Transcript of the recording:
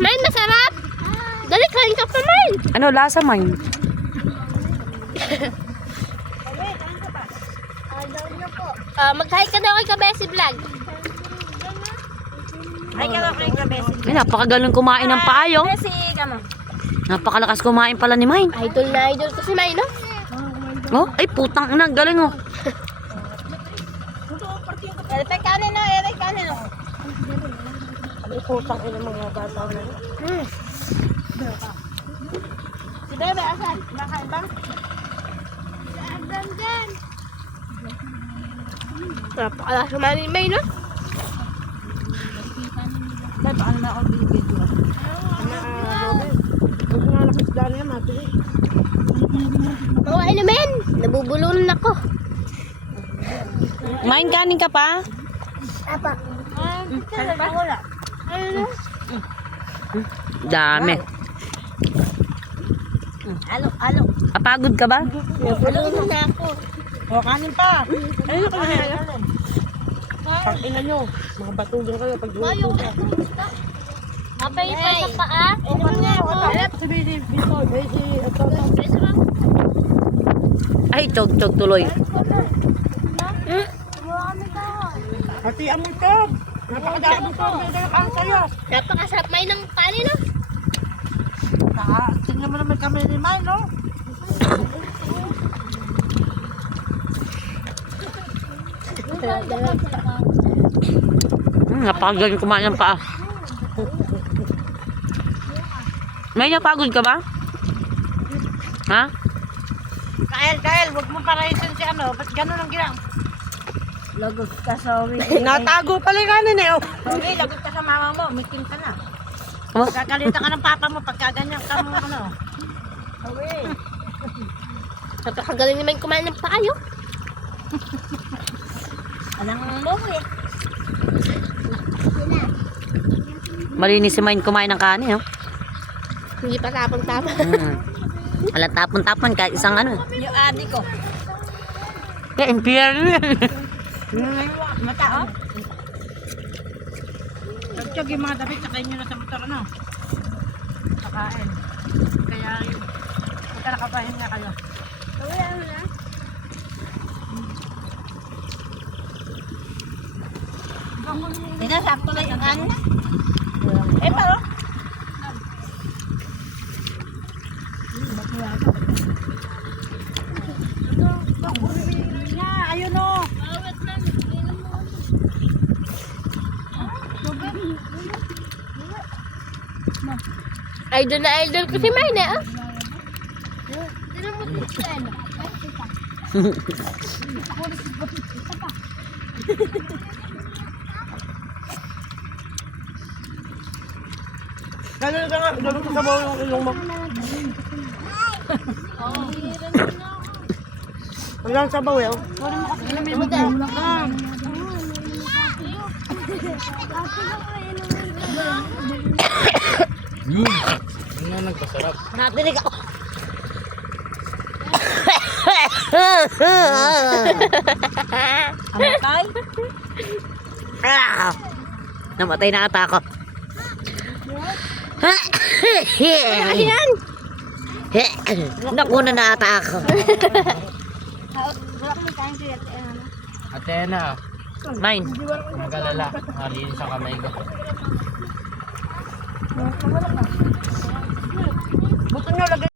Mine, masarap. Dali, kain ka pa, Mine. Ano lasa mine? Mag-hi ka daw kay Kabesi Vlog. Ay, ka ba kay Kabesi? Ay, napakagaling kumain ng paayo. Kabesi, kamo. Napakalakas kumain pala ni Mine. Idol na idol ko si Mine, no? Oh, ay putang ina, galing oh. Eray kanin na, eray kanin na. Ay, putang ina mga bata na. Si Bebe, asan? Makain ba? Napakalakas naman ni Mine, no? Dahil baka naman ako bibidyo. Huwag nga nakasda na yan, matuloy. Oo, ano, men? Nabubulungan ako. Mine, kanin ka pa? Apa? Saan ba? Wala. Dami. Alo. Apagod ka ba? Nabubulungan na ako. O, kanin pa. Ayun na kanin. Pag ina nyo, mga batugan kayo pag duwag ka. Apay pa sa paa. Ano nga, wala. Si Bisi, Ay, tog tuloy. Hati mo ito. Napakadami mo ito. Ang sayo. Napakasarap Mine ng kanin, no? Tingnan mo naman kami ni May, no? Napakagaling kumain ng paa. May napagod ka ba? Ha? Kael, huwag mo paraisin si ano. Ba't gano'n ang ginang? Lagot ka sa uwi. Natago pala yung kanin eh. Okay, lagot ka sa mama mo. Miting ka na. Oh, Kakalitan ka ng papa mo pagka ganyan ka mo ano. Okay. Napakagaling ni Mine kumain ng paa, yo. Anong mo eh. malinis si Mine kumain ng kanin, oh. Hindi pa tapang-tapang. Alam tapon-tapon kahit isang ano. Yung adi ko. Kaya impyerno yan. Mata oh. Tagtog yung mga damit, sakayin nyo na sa motor ano. Sakain. Kaya yung pagka nakapahin nga kayo. Ina, sakto lang yung ano. Eh, pero. Ayun o. Idol na idol ko si Mine, ah. Ganun ka nga, ganun ka sabaw yung ilong mo. Hanggang sabaw eh. Ano nagpasarap? Natinig ako. Amatay? Ah! Namatay na ata ako. Ayan! Nakuna na ata ako. Atena, Mine. magalala. Malinis ang kamay ko.